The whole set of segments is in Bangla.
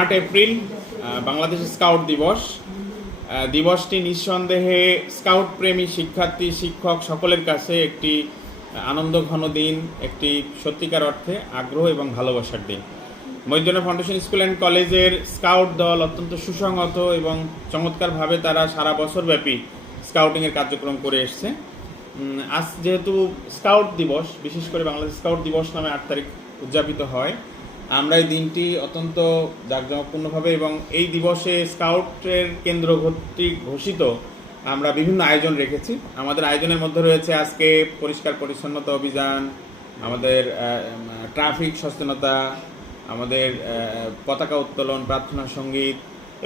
আট এপ্রিল বাংলাদেশ স্কাউট দিবস। দিবসটি নিঃসন্দেহে স্কাউট প্রেমী শিক্ষার্থী, শিক্ষক সকলের কাছে একটি আনন্দ ঘন দিন, একটি সত্যিকার অর্থে আগ্রহ এবং ভালোবাসার দিন। মৈদানা ফাউন্ডেশন স্কুল অ্যান্ড কলেজের স্কাউট দল অত্যন্ত সুসংহত এবং চমৎকারভাবে তারা সারা বছর ব্যাপী স্কাউটিংয়ের কার্যক্রম করে এসছে। আজ যেহেতু স্কাউট দিবস, বিশেষ করে বাংলাদেশ স্কাউট দিবস নামে আট তারিখ উদযাপিত হয় আমরা এই দিনটি অত্যন্ত জাঁকজমকপূর্ণভাবে এবং এই দিবসে স্কাউটের কেন্দ্র কর্তৃক ঘোষিত আমরা বিভিন্ন আয়োজন রেখেছি। আমাদের আয়োজনের মধ্যে রয়েছে আজকে পরিষ্কার পরিচ্ছন্নতা অভিযান, আমাদের ট্রাফিক সচেতনতা, আমাদের পতাকা উত্তোলন, প্রার্থনা সংগীত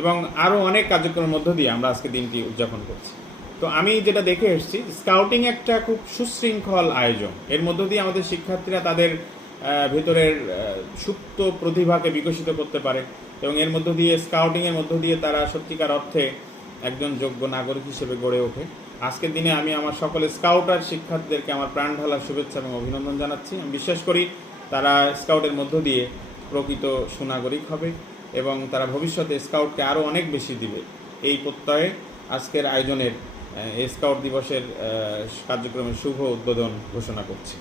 এবং আরও অনেক কার্যক্রমের মধ্য দিয়ে আমরা আজকে দিনটি উদযাপন করছি। তো আমি যেটা দেখে এসেছি, স্কাউটিং একটা খুব সুশৃঙ্খল আয়োজন। এর মধ্য দিয়ে আমাদের শিক্ষার্থীরা তাদের ভেতরের সুপ্ত প্রতিভাকে বিকশিত করতে পারে এবং এর মধ্য দিয়ে স্কাউটিংয়ের মধ্য দিয়ে তারা সত্যিকার অর্থে একজন যোগ্য নাগরিক হিসেবে গড়ে ওঠে। আজকের দিনে আমি আমার সকলে স্কাউটার শিক্ষার্থীদেরকে আমার প্রাণ ঢালা শুভেচ্ছা এবং অভিনন্দন জানাচ্ছি। আমি বিশ্বাস করি তারা স্কাউটের মধ্য দিয়ে প্রকৃত সুনাগরিক হবে এবং তারা ভবিষ্যতে স্কাউটকে আরও অনেক বেশি দিবে। এই প্রত্যয়ে আজকের আয়োজনের স্কাউট দিবসের কার্যক্রমের শুভ উদ্বোধন ঘোষণা করছি।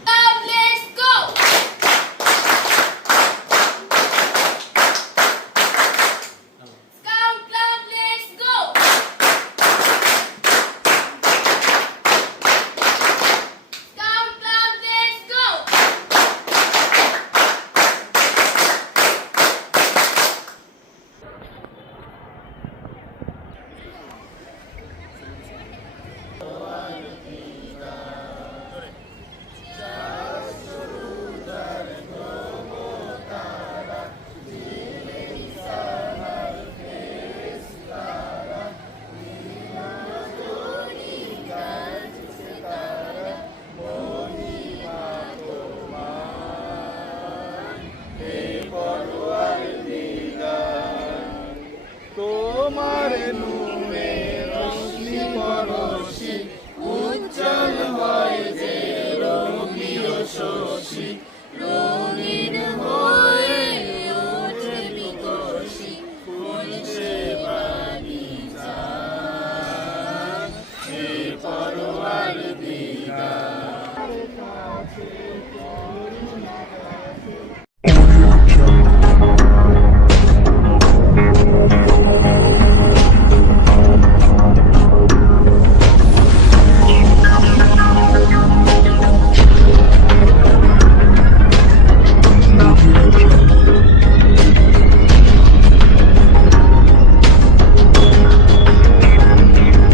তোমার নূরে রশ্মি পরশি উজ্জ্বল হয় যে রঙিন শশী। রঙিন হয়ে ওঠে